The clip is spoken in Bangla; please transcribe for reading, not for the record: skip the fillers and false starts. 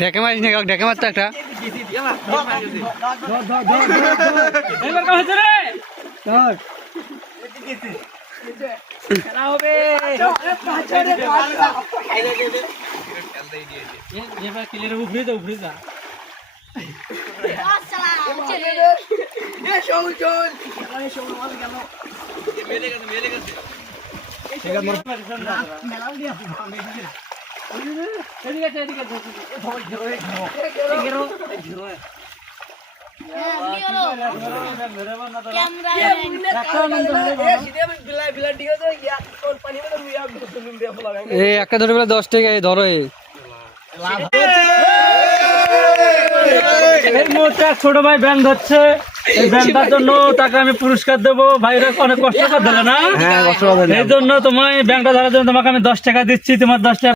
ঢেকে মারিস না, ঢেকে মারতো একটা। একটা ধরে বেলা 10 টাকা ধরো। ছোট ভাই ব্যাংক ধরছে, এই ব্যাংকটার জন্য টাকা আমি পুরস্কার দেবো। ভাইরা অনেক কষ্ট করে দিলে না, এই জন্য তোমায় ব্যাংকটা ধরার জন্য তোমাকে আমি 10 টাকা দিচ্ছি। তোমার 10 টাকা